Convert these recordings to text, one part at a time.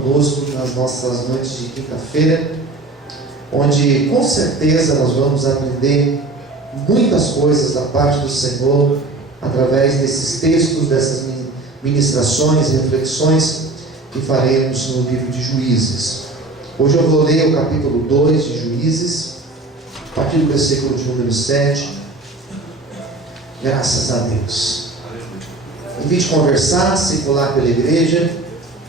conosco nas nossas noites de quinta-feira, onde com certeza nós vamos aprender muitas coisas da parte do Senhor através desses textos, dessas ministrações, reflexões que faremos no livro de Juízes. Hoje eu vou ler o capítulo 2 de Juízes, a partir do versículo de número 7. Graças a Deus. Em vez de conversar, circular pela igreja,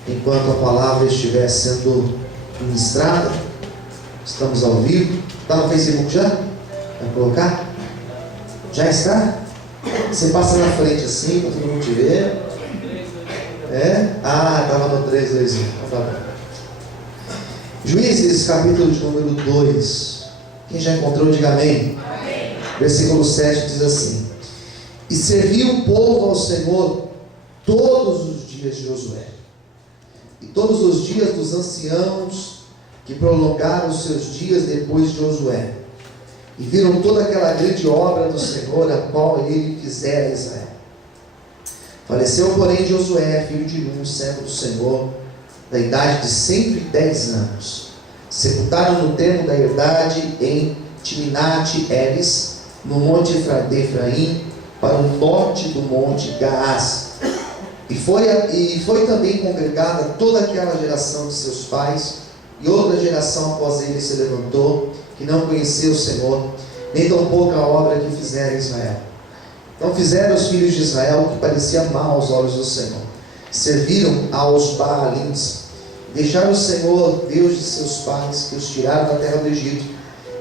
enquanto a palavra estiver sendo ministrada, estamos ao vivo. Está no Facebook já? Vai colocar? Já está? Você passa na frente assim, para todo mundo te ver. É? Ah, estava no 3, 2, 1. Então tá bom. Juízes, capítulo de número 2. Quem já encontrou, diga amém. Amém. Versículo 7 diz assim: E serviu o povo ao Senhor todos os dias de Josué, e todos os dias dos anciãos que prolongaram os seus dias depois de Josué, e viram toda aquela grande obra do Senhor, a qual ele fizera a Israel. Faleceu, porém, Josué, filho de Nun, servo do Senhor, da idade de 110 anos. Sepultaram no termo da herdade em Timnat-Heres, no monte de Efraim, para o norte do monte Gaás. E foi também congregada toda aquela geração de seus pais, e outra geração após ele se levantou, que não conhecia o Senhor, nem tampouco a obra que fizera Israel. Então fizeram os filhos de Israel o que parecia mal aos olhos do Senhor. Serviram aos Baalins, deixaram o Senhor, Deus de seus pais, que os tiraram da terra do Egito,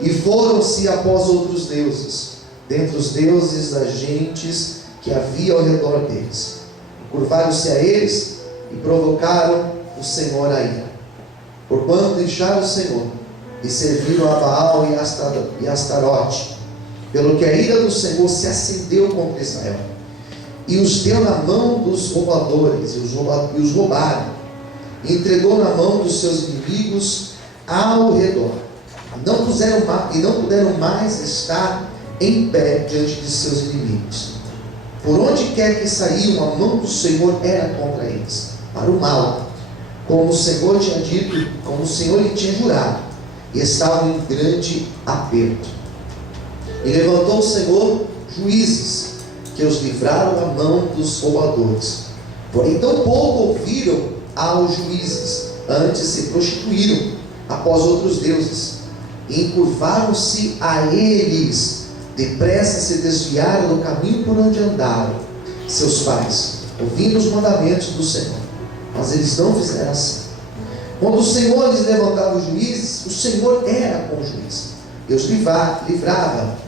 e foram-se após outros deuses, dentre os deuses das gentes que havia ao redor deles. Curvaram-se a eles e provocaram o Senhor a ira, porquanto deixaram o Senhor e serviram a Baal e Astarote, pelo que a ira do Senhor se acendeu contra Israel, e os deu na mão dos roubadores, e os roubaram, e entregou na mão dos seus inimigos ao redor, e não puderam mais estar em pé diante de seus inimigos. Por onde quer que saíam, a mão do Senhor era contra eles, para o mal, como o Senhor tinha dito, como o Senhor lhe tinha jurado, e estavam em grande aperto. E levantou o Senhor juízes, que os livraram da mão dos roubadores. Porém, tão pouco ouviram aos juízes, antes se prostituíram após outros deuses, e encurvaram-se a eles. Depressa se desviaram do caminho por onde andaram seus pais, ouvindo os mandamentos do Senhor. Mas eles não fizeram assim. Quando o Senhor lhes levantava os juízes, o Senhor era com os juízes, e os livrava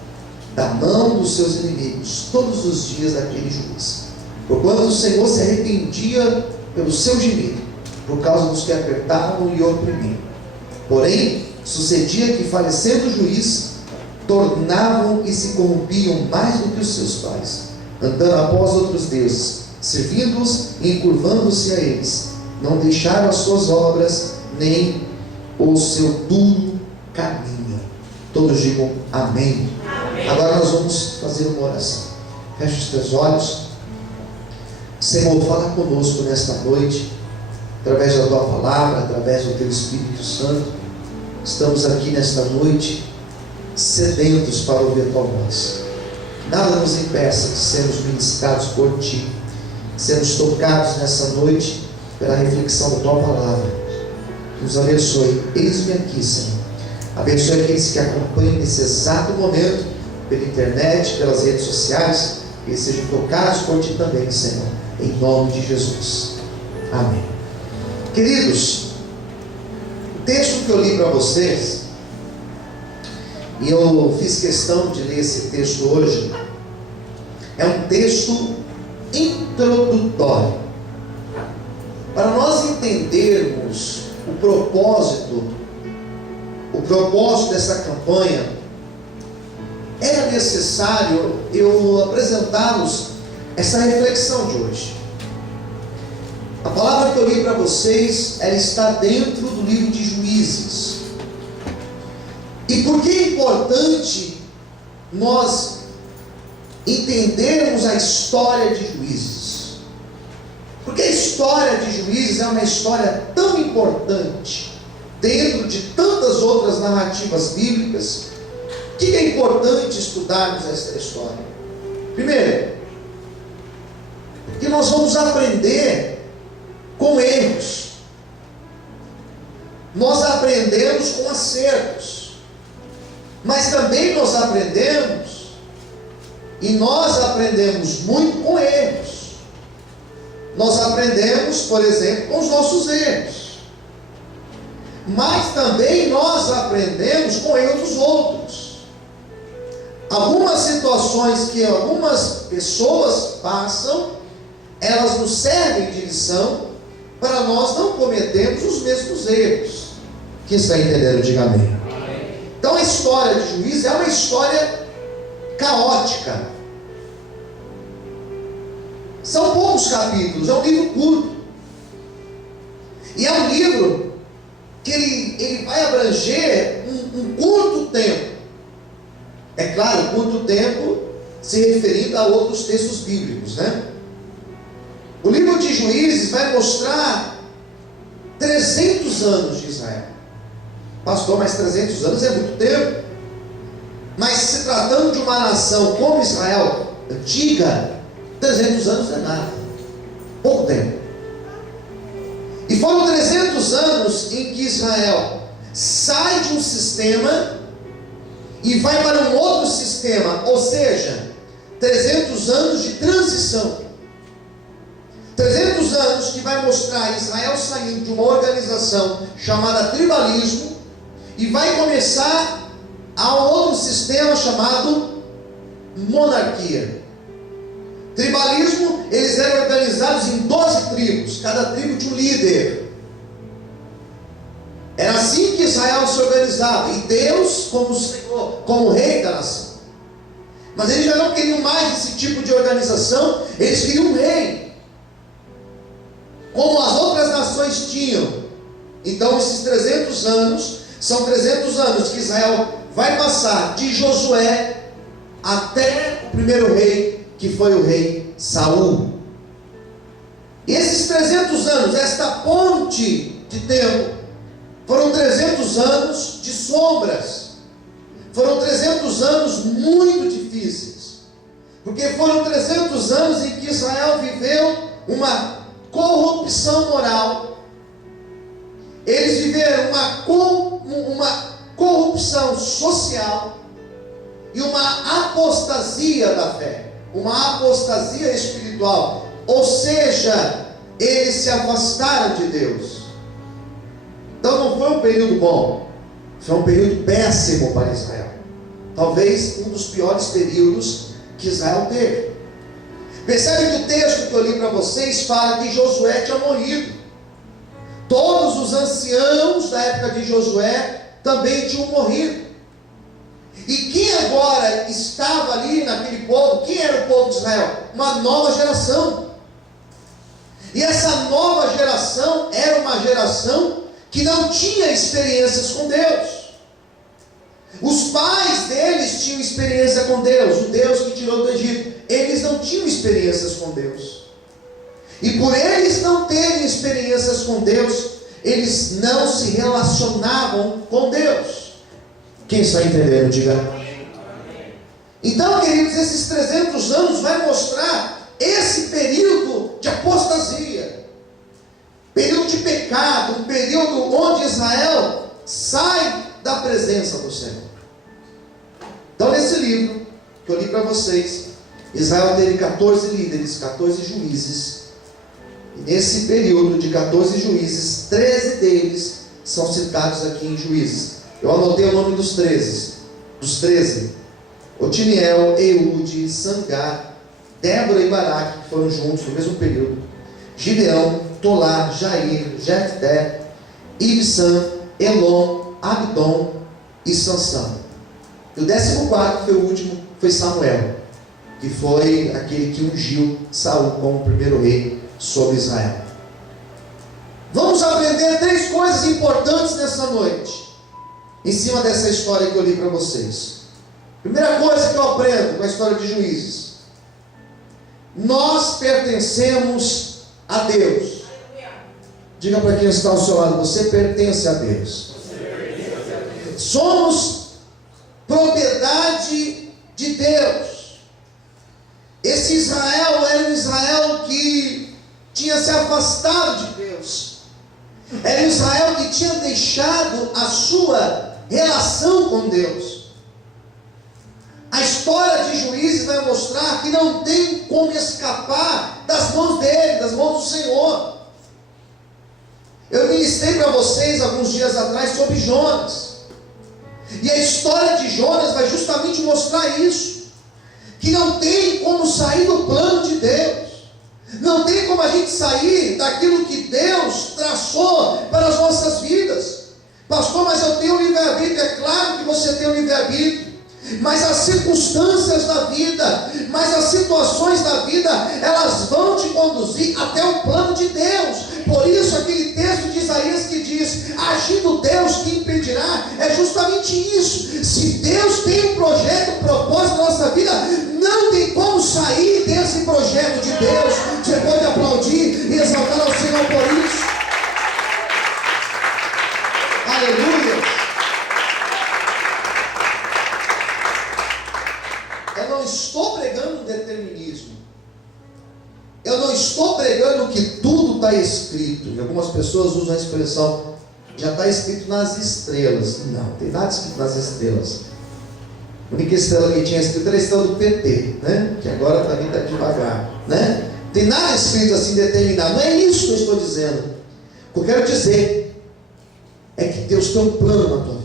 da mão dos seus inimigos todos os dias daquele juiz. Porquanto o Senhor se arrependia pelo seu gemido, por causa dos que apertavam e oprimiam. Porém, sucedia que, falecendo o juiz, tornavam e se corrompiam mais do que os seus pais, andando após outros deuses, servindo-os e encurvando-se a eles. Não deixaram as suas obras, nem o seu duro caminho. Todos digam amém. Amém. Agora nós vamos fazer uma oração. Feche os teus olhos. Senhor, fala conosco nesta noite, através da tua palavra, através do teu Espírito Santo. Estamos aqui nesta noite sedentos para ouvir a tua voz. Nada nos impeça de sermos ministrados por ti, de sermos tocados nessa noite pela reflexão da tua palavra. Nos abençoe. Eis-me aqui, Senhor. Abençoe aqueles que acompanham nesse exato momento pela internet, pelas redes sociais, que eles sejam tocados por ti também, Senhor, em nome de Jesus. Amém. Queridos, o texto que eu li para vocês, e eu fiz questão de ler esse texto hoje, é um texto introdutório, para nós entendermos o propósito dessa campanha. Era necessário eu apresentar-vos essa reflexão de hoje. A palavra que eu li para vocês, ela está dentro do livro de Juízes. E por que é importante nós entendermos a história de Juízes? Porque a história de Juízes é uma história tão importante, dentro de tantas outras narrativas bíblicas. O que é importante estudarmos esta história? Primeiro, que nós vamos aprender com erros. Nós aprendemos com acertos, mas também nós aprendemos, e nós aprendemos muito com erros. Nós aprendemos, por exemplo, com os nossos erros, mas também nós aprendemos com erros dos outros. Algumas situações que algumas pessoas passam, elas nos servem de lição para nós não cometermos os mesmos erros. Quem está entendendo, diga amém. Então a história de Juízes é uma história caótica. São poucos capítulos, é um livro curto. E é um livro que ele vai abranger um curto tempo. É claro, curto tempo se referindo a outros textos bíblicos, né? O livro de Juízes vai mostrar 300 anos de Israel. Pastor, mas 300 anos é muito tempo. Mas se tratando de uma nação como Israel, antiga, 300 anos não é nada. Pouco tempo. E foram 300 anos em que Israel sai de um sistema e vai para um outro sistema. Ou seja, 300 anos de transição. 300 anos que vai mostrar Israel saindo de uma organização chamada tribalismo e vai começar a um outro sistema chamado monarquia. Tribalismo, eles eram organizados em 12 tribos, cada tribo tinha um líder. Era assim que Israel se organizava, e Deus como Senhor, como rei da nação. Mas eles já não queriam mais esse tipo de organização, eles queriam um rei, como as outras nações tinham. Então esses 300 anos, são 300 anos que Israel vai passar de Josué até o primeiro rei, que foi o rei Saul. E esses 300 anos, esta ponte de tempo, foram 300 anos de sombras, foram 300 anos muito difíceis, porque foram 300 anos em que Israel viveu uma corrupção moral. Eles viveram uma corrupção social e uma apostasia da fé, uma apostasia espiritual. Ou seja, eles se afastaram de Deus. Então não foi um período bom, foi um período péssimo para Israel. Talvez um dos piores períodos que Israel teve. Percebe que o texto que eu li para vocês fala que Josué tinha morrido. Todos os anciãos da época de Josué também tinham morrido. E quem agora estava ali naquele povo? Quem era o povo de Israel? Uma nova geração. E essa nova geração era uma geração que não tinha experiências com Deus. Os pais deles tinham experiência com Deus, o Deus que tirou do Egito. Eles não tinham experiências com Deus. E por eles não terem experiências com Deus, eles não se relacionavam com Deus. Quem está entendendo, diga. Então, queridos, esses 300 anos vai mostrar esse período de apostasia, período de pecado, um período onde Israel sai da presença do Senhor. Então, nesse livro que eu li para vocês, Israel teve 14 líderes, 14 juízes. E nesse período de 14 juízes, 13 deles são citados aqui em Juízes. Eu anotei o nome dos 13. Otiniel, Eude, Sangar, Débora e Baraque, que foram juntos no mesmo período. Gideão, Tolá, Jair, Jefté, Ibsam, Elon, Abdon e Sansão. E o 14º foi o último, foi Samuel, que foi aquele que ungiu Saul como o primeiro rei sobre Israel. Vamos aprender 3 coisas importantes nessa noite, em cima dessa história que eu li para vocês. Primeira coisa que eu aprendo com a história de Juízes: nós pertencemos a Deus. Diga para quem está ao seu lado: você pertence a Deus. Somos propriedade de Deus. Esse Israel era um Israel que tinha se afastado de Deus. Era um Israel que tinha deixado a sua relação com Deus. A história de Juízes vai mostrar que não tem como escapar das mãos dele, das mãos do Senhor. Eu ministrei para vocês alguns dias atrás sobre Jonas. E a história de Jonas vai justamente mostrar isso. Que não tem como sair do plano de Deus. Não tem como a gente sair daquilo que Deus traçou para as nossas vidas. Pastor, mas eu tenho livre-arbítrio. É claro que você tem o livre-arbítrio. Mas as circunstâncias da vida, mas as situações da vida, elas vão te conduzir até o plano de Deus. Por isso aquele texto de Isaías que diz: agindo Deus, que impedirá? É justamente isso. Se Deus tem um projeto, um propósito na nossa vida, não tem como sair desse projeto de Deus. Você pode aplaudir e exaltar ao Senhor por isso. Aleluia. Eu não estou pregando determinismo. Eu não estou pregando que tudo está escrito. E algumas pessoas usam a expressão: já está escrito nas estrelas. Não, não tem nada escrito nas estrelas. A única estrela que tinha escrito era a estrela do PT, né? Que agora também está devagar, né? Não tem nada escrito assim determinado. Não é isso que eu estou dizendo. O que eu quero dizer é que Deus tem um plano na tua vida.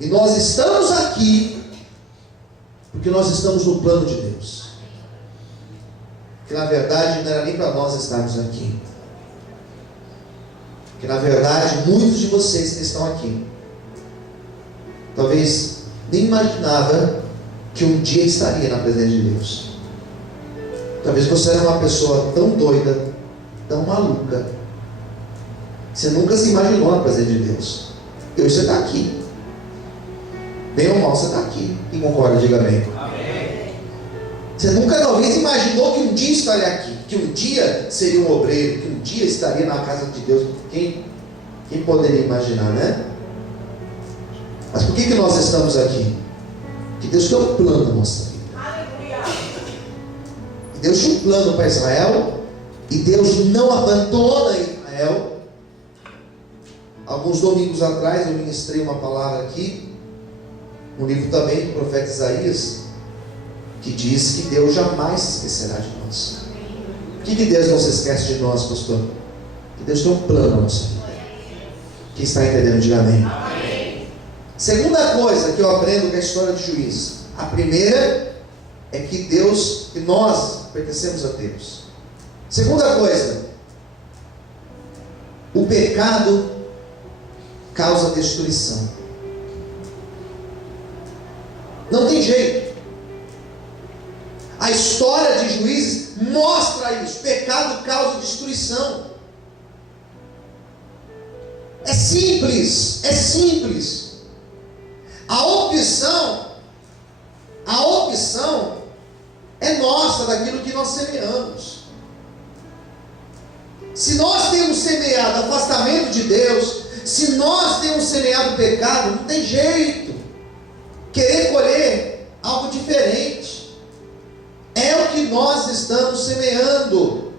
E nós estamos aqui porque nós estamos no plano de Deus. Que na verdade não era nem para nós estarmos aqui. Que na verdade muitos de vocês que estão aqui talvez nem imaginava que um dia estaria na presença de Deus. Talvez você era uma pessoa tão doida, tão maluca, você nunca se imaginou na presença de Deus. E hoje você está aqui. Bem ou mal, você está aqui. Quem concorda, diga amém. Amém. Você nunca talvez imaginou que um dia estaria aqui, que um dia seria um obreiro, que um dia estaria na casa de Deus. Quem poderia imaginar, né? Mas por que nós estamos aqui? Que Deus tem um plano na nossa vida. E Deus tinha um plano para Israel, e Deus não abandona Israel. Alguns domingos atrás eu ministrei uma palavra aqui, um livro também do profeta Isaías, que diz que Deus jamais se esquecerá de nós. Por que Deus não se esquece de nós, pastor? Que Deus tem um plano na nossa vida. Quem está entendendo, diga amém. Segunda coisa que eu aprendo com a história de Juízes. A primeira é que nós pertencemos a Deus. Segunda coisa, o pecado causa destruição. Não tem jeito. A história de Juízes mostra isso. Pecado causa destruição. É simples. É simples. A opção é nossa, daquilo que nós semeamos. Se nós temos semeado afastamento de Deus, se nós temos semeado pecado, não tem jeito. Querer colher algo diferente. É o que nós estamos semeando.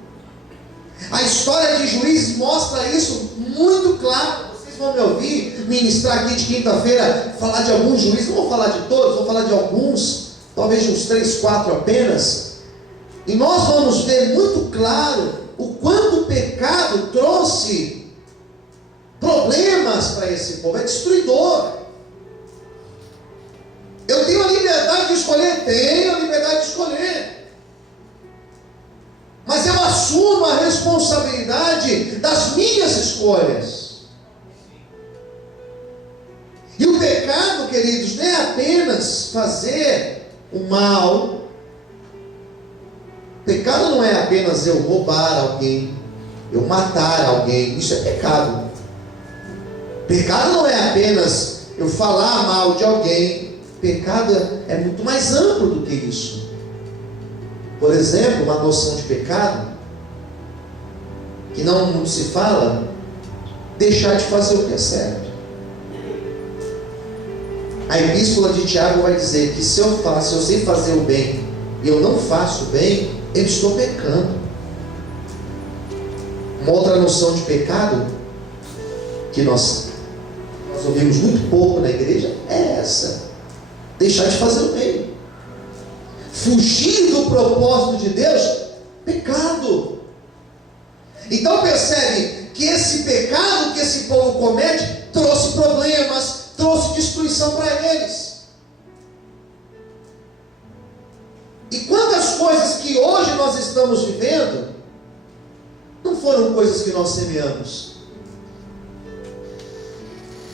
A história de Juízes mostra isso muito claro. Vocês vão me ouvir ministrar aqui de quinta-feira, falar de alguns juízes. Não vou falar de todos, vou falar de alguns, talvez de uns 3, 4 apenas. E nós vamos ver muito claro o quanto o pecado trouxe problemas para esse povo. É destruidor. Eu tenho a liberdade de escolher? Tenho a liberdade de escolher. Mas eu assumo a responsabilidade das minhas escolhas. E o pecado, queridos, não é apenas fazer o mal. Pecado não é apenas eu roubar alguém, eu matar alguém. Isso é pecado. Pecado não é apenas eu falar mal de alguém. Pecado é muito mais amplo do que isso. Por exemplo, uma noção de pecado que não muito se fala: deixar de fazer o que é certo. A epístola de Tiago vai dizer que se eu sei fazer o bem e eu não faço o bem, eu estou pecando. Uma outra noção de pecado que nós ouvimos muito pouco na igreja é essa: deixar de fazer o bem. Fugir do propósito de Deus, pecado. Então percebe que esse pecado que esse povo comete trouxe problemas, trouxe destruição para eles. E quantas coisas que hoje nós estamos vivendo não foram coisas que nós semeamos?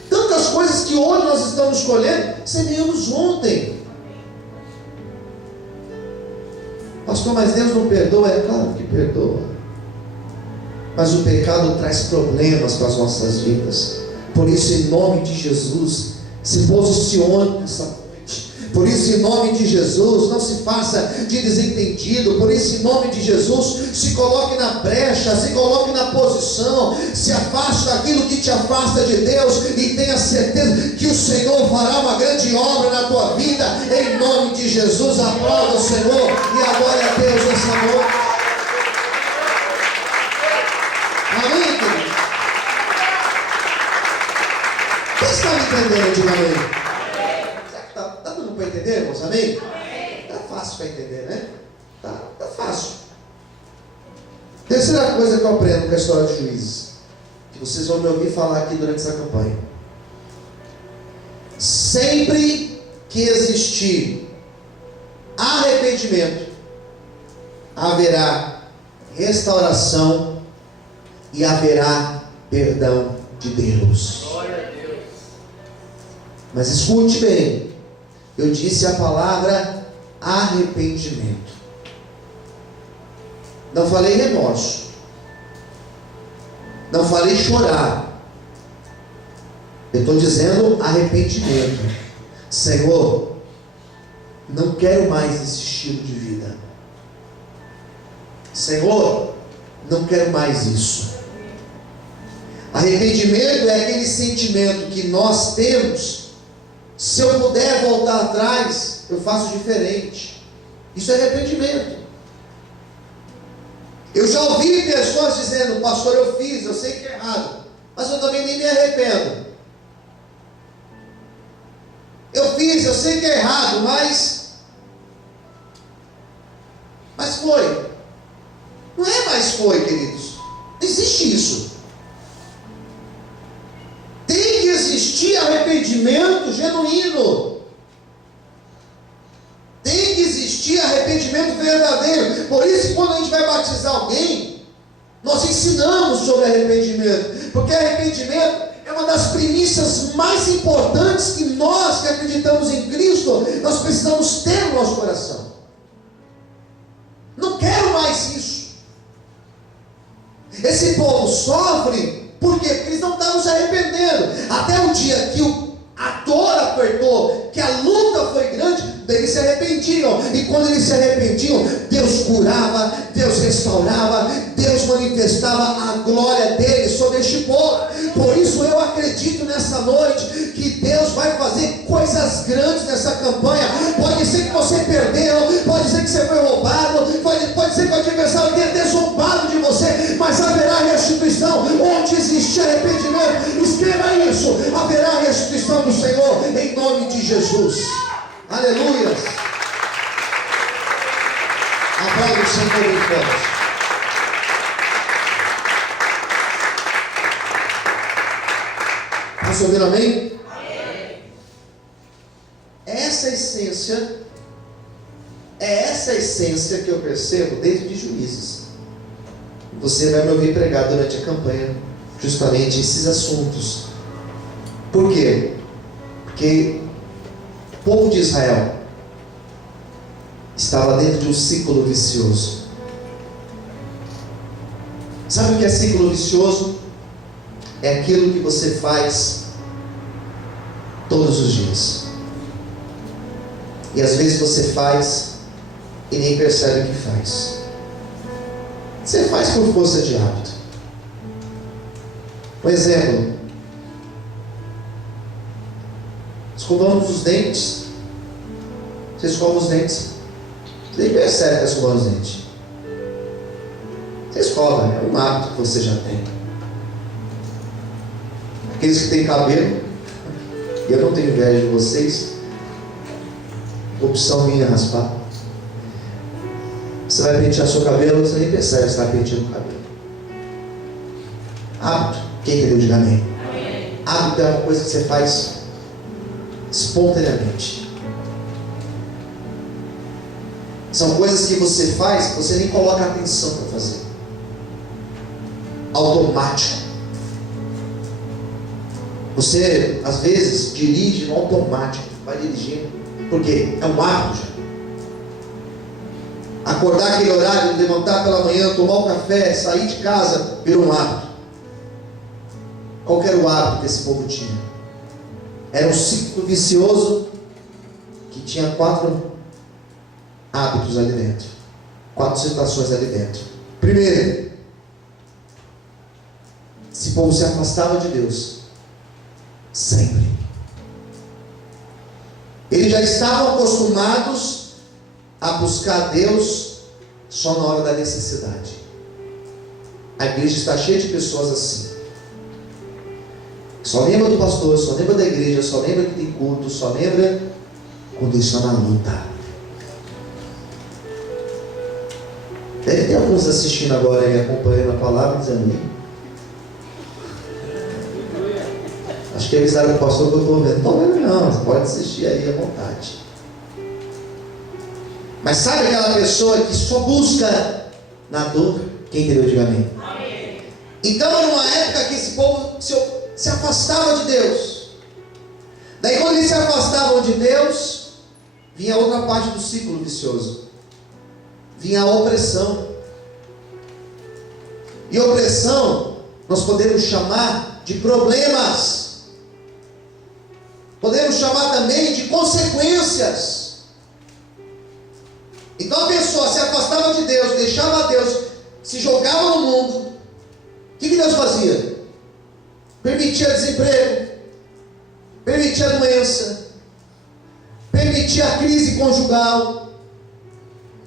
Tantas coisas que hoje nós estamos colhendo, semeamos ontem. Pastor, mas Deus não perdoa? É claro que perdoa. Mas o pecado traz problemas para as nossas vidas. Por isso, em nome de Jesus, se posicione nessa noite. Por isso, em nome de Jesus, não se faça de desentendido. Por isso, em nome de Jesus, se coloque na brecha, se coloque na posição, se afaste daquilo que te afasta de Deus e tenha certeza que o Senhor fará uma grande obra na tua vida. Em nome de Jesus, aplauda o Senhor e a glória a Deus nessa noite. Amém, querido? Quem está me entendendo? Diga amém. Está dando para entender, irmãos? Amém? Está fácil para entender, né? Está fácil. Terceira coisa que eu aprendo com a história de Juízes, que vocês vão me ouvir falar aqui durante essa campanha: sempre que existir arrependimento, haverá restauração e haverá perdão de Deus. Glória a Deus. Mas escute bem, eu disse a palavra arrependimento. Não falei remorso. Não falei chorar. Eu estou dizendo arrependimento. Senhor, não quero mais esse estilo de vida. Senhor, não quero mais isso. Arrependimento é aquele sentimento que nós temos: se eu puder voltar atrás, eu faço diferente. Isso é arrependimento. Eu já ouvi pessoas dizendo: pastor, eu fiz, eu sei que é errado, mas eu também nem me arrependo. Eu fiz, eu sei que é errado, mas foi. Não é mais foi, queridos. Não existe isso. Tem que existir arrependimento genuíno. Tem que existir arrependimento verdadeiro. Por isso, quando a gente vai batizar alguém, nós ensinamos sobre arrependimento. Porque arrependimento é uma das premissas mais importantes que nós que acreditamos em Cristo, nós precisamos ter no nosso coração. Não quero mais isso. Esse povo sofre, por quê? Porque eles não estavam se arrependendo. Até o dia que a dor apertou, que a luta foi grande, eles se arrependiam. E quando eles se arrependiam, Deus curava, Deus restaurava, Deus manifestava a glória dele sobre este povo. Por isso eu acredito nessa noite que Deus vai fazer coisas grandes nessa campanha. Pode ser que você perdeu, pode ser que você foi roubado, pode ser que o adversário tenha zombado de você, mas haverá restituição. Onde existe arrependimento, escreva isso: haverá restituição do Senhor, em nome de Jesus. Aleluia. Aplauda o Senhor em forte. Está ouvindo, amém? Essa essência que eu percebo dentro de Juízes. Você vai me ouvir pregar durante a campanha justamente esses assuntos. Por quê? Porque o povo de Israel estava dentro de um ciclo vicioso. Sabe o que é ciclo vicioso? É aquilo que você faz todos os dias. E às vezes você faz e nem percebe o que faz. Você faz por força de hábito. Um exemplo: escovamos os dentes. Você escova os dentes, você nem percebe que está escovando os dentes. Você escova, é um hábito que você já tem. Aqueles que têm cabelo, eu não tenho inveja de vocês, opção minha raspar. Você vai pentear seu cabelo, você nem percebe que está penteando o cabelo. Hábito. Quem entendeu, diga amém. Hábito é uma coisa que você faz espontaneamente. São coisas que você faz que você nem coloca atenção para fazer. Automático. Você às vezes dirige no automático, vai dirigindo, porque é um hábito já. Acordar aquele horário, levantar pela manhã, tomar um café, sair de casa, virou um hábito. Qual era o hábito que esse povo tinha? Era um ciclo vicioso que tinha 4 hábitos ali dentro, 4 situações ali dentro. Primeiro, esse povo se afastava de Deus sempre. Eles já estavam acostumados a buscar Deus só na hora da necessidade. A igreja está cheia de pessoas assim. Só lembra do pastor, só lembra da igreja, só lembra que tem culto, só lembra quando está na luta. Deve ter alguns assistindo agora e acompanhando a palavra, dizendo amém. Acho que avisaram o pastor que eu estou vendo. Não estou vendo não, você pode assistir aí à vontade. Mas sabe aquela pessoa que só busca na dor? Quem entendeu, diga amém. Então era uma época que esse povo se afastava de Deus. Daí quando eles se afastavam de Deus, vinha outra parte do ciclo vicioso. Vinha a opressão. E opressão nós podemos chamar de problemas. Podemos chamar também de consequências. Então a pessoa se afastava de Deus, deixava Deus, se jogava no mundo. O que Deus fazia? Permitia desemprego, permitia doença, permitia a crise conjugal,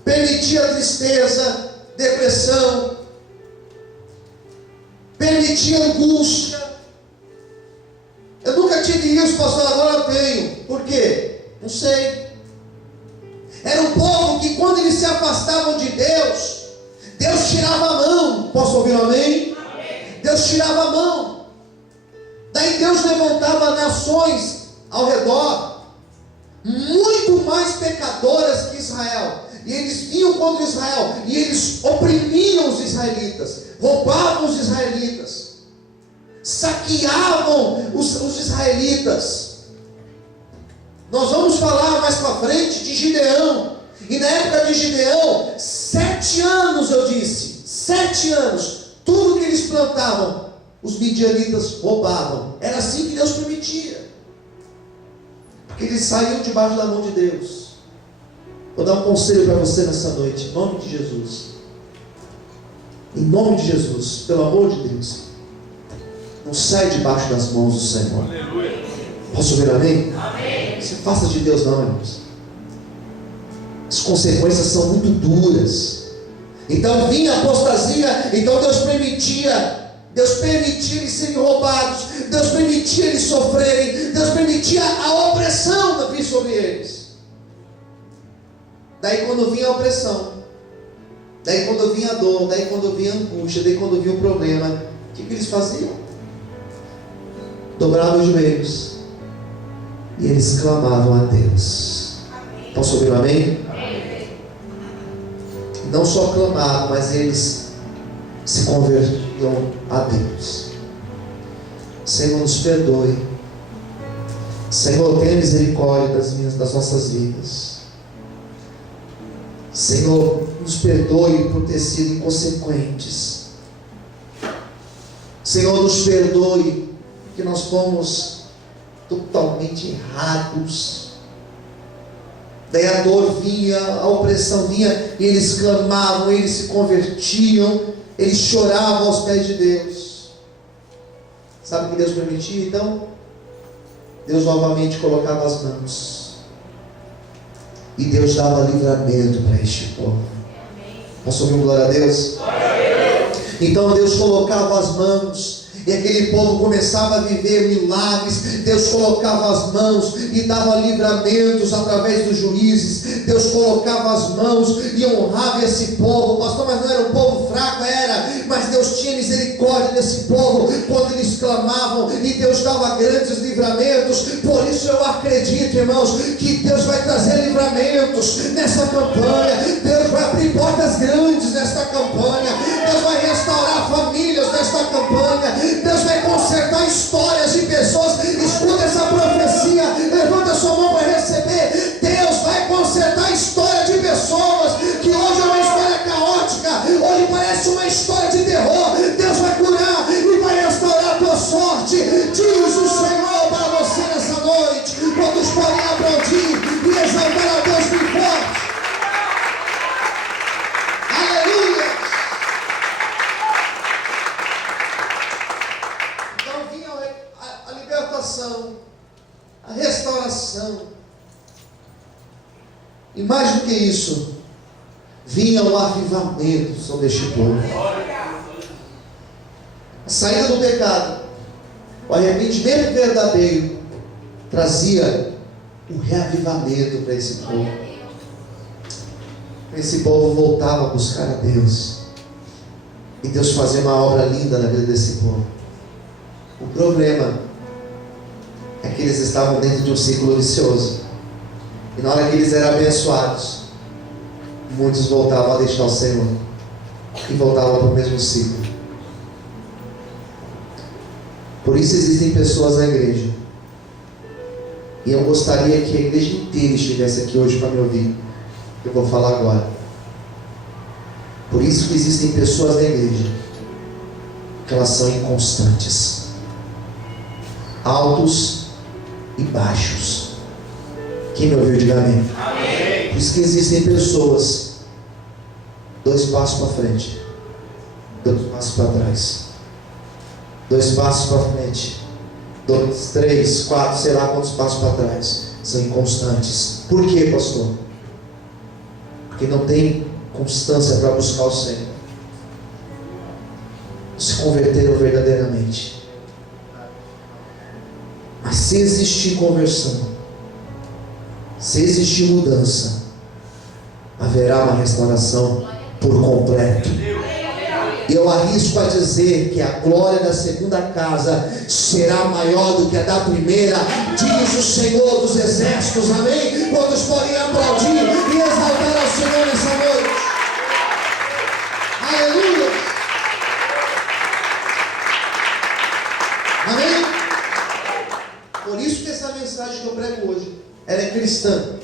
permitia tristeza, depressão, permitia angústia. Eu nunca tive isso, pastor, agora eu tenho. Por quê? Não sei. Era um povo que quando eles se afastavam de Deus, Deus tirava a mão. Posso ouvir um amém? Deus tirava a mão. Daí Deus levantava nações ao redor, muito mais pecadoras que Israel. E eles vinham contra Israel, e eles oprimiam os israelitas, roubavam os israelitas, saqueavam os israelitas. Nós vamos falar mais para frente de Gideão. E na época de Gideão, 7 anos, eu disse, 7 anos, tudo que eles plantavam, os midianitas roubavam. Era assim que Deus permitia, porque eles saíam debaixo da mão de Deus. Vou dar um conselho para você nessa noite, em nome de Jesus. Em nome de Jesus, pelo amor de Deus, não sai debaixo das mãos do Senhor. Aleluia. Posso ouvir amém? Amém. Não se afasta de Deus não, irmãos. As consequências são muito duras. Então vinha a apostasia, então Deus permitia eles serem roubados, Deus permitia eles sofrerem, Deus permitia a opressão vir sobre eles. Daí quando vinha a opressão, daí quando vinha a dor, daí quando vinha a angústia, daí quando vinha o problema, o que eles faziam? Dobravam os joelhos e eles clamavam a Deus. Amém. Posso ouvir um amém? Amém. Não só clamavam, mas eles se convertiam a Deus. Senhor, nos perdoe. Senhor, tenha misericórdia das nossas vidas. Senhor, nos perdoe por ter sido inconsequentes. Senhor, nos perdoe que nós fomos totalmente errados. Daí a dor vinha, a opressão vinha, e eles clamavam, eles se convertiam, eles choravam aos pés de Deus. Sabe o que Deus permitia então? Deus novamente colocava as mãos, e Deus dava livramento para este povo. Posso ouvir um glória a Deus? Então Deus colocava as mãos, e aquele povo começava a viver milagres. Deus colocava as mãos e dava livramentos através dos juízes. Deus colocava as mãos e honrava esse povo. Pastor, mas não era um povo fraco? Era, mas Deus tinha misericórdia desse povo quando eles clamavam, e Deus dava grandes livramentos. Por isso eu acredito, irmãos, que Deus vai trazer livramentos nessa campanha. Deus vai abrir portas grandes nesta campanha. Deus vai restaurar famílias nesta campanha. Deus vai consertar histórias de pessoas. Escuta essa profecia, levanta sua mão para receber. Deus vai consertar a história de pessoas que hoje é uma história caótica, hoje parece uma história de terror. Deus vai curar e vai restaurar a tua sorte. Diz o Senhor para você nessa noite. Todos podem aplaudir e exaltar a Deus bem forte. Aleluia. A libertação, a restauração, e mais do que isso, vinha o avivamento sobre este povo. A saída do pecado, o arrependimento verdadeiro, trazia o reavivamento para esse povo. Esse povo voltava a buscar a Deus, e Deus fazia uma obra linda na vida desse povo. O problema é que eles estavam dentro de um ciclo vicioso, e na hora que eles eram abençoados, muitos voltavam a deixar o Senhor e voltavam para o mesmo ciclo. Por isso existem pessoas na igreja, e eu gostaria que a igreja inteira estivesse aqui hoje para me ouvir. Eu vou falar agora. Por isso que existem pessoas na igreja que elas são inconstantes, altos e baixos. Quem me ouviu, diga amém. Amém. Por isso que existem pessoas 2 passos para frente, 2 passos para trás, 2 passos para frente, 2, 3, 4, sei lá quantos passos para trás. São inconstantes. Por quê, pastor? Porque não tem constância para buscar o Senhor. Se converteram verdadeiramente. Mas se existir conversão, se existir mudança, haverá uma restauração por completo. Eu arrisco a dizer que a glória da segunda casa será maior do que a da primeira, diz o Senhor dos exércitos. Amém? Quantos podem aplaudir e exaltar ao Senhor nessa noite? Aleluia! Amém? Por isso que essa mensagem que eu prego hoje, ela é cristã.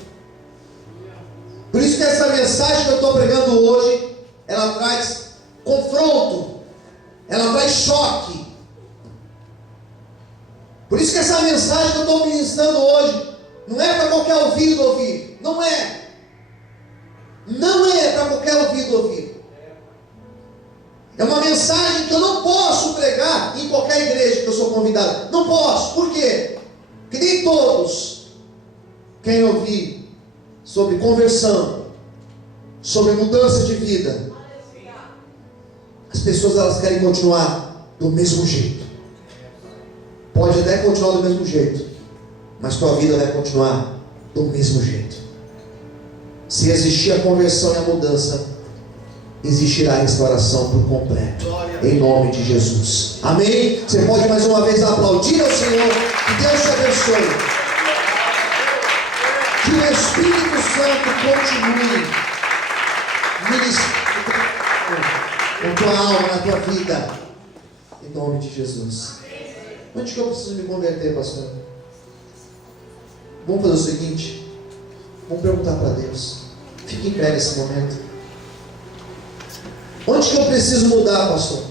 Por isso que essa mensagem que eu estou pregando hoje, ela traz confronto, ela traz choque. Por isso que essa mensagem que eu estou ministrando hoje, não é para qualquer ouvido ouvir. Não é. Não é para qualquer ouvido ouvir. É uma mensagem que eu não posso pregar em qualquer igreja que eu sou convidado. Não posso. Por quê? Porque nem todos querem ouvir sobre conversão, sobre mudança de vida. As pessoas, elas querem continuar do mesmo jeito. Pode até continuar do mesmo jeito, mas tua vida vai continuar do mesmo jeito. Se existir a conversão e a mudança, existirá a restauração por completo, em nome de Jesus. Amém? Você pode mais uma vez aplaudir ao Senhor. Que Deus te abençoe. Que o Espírito Santo continue ministrando na tua alma, na tua vida, em nome de Jesus. Onde que eu preciso me converter, pastor? Vamos fazer o seguinte, vamos perguntar para Deus. Fique em pé nesse momento. Onde que eu preciso mudar, pastor?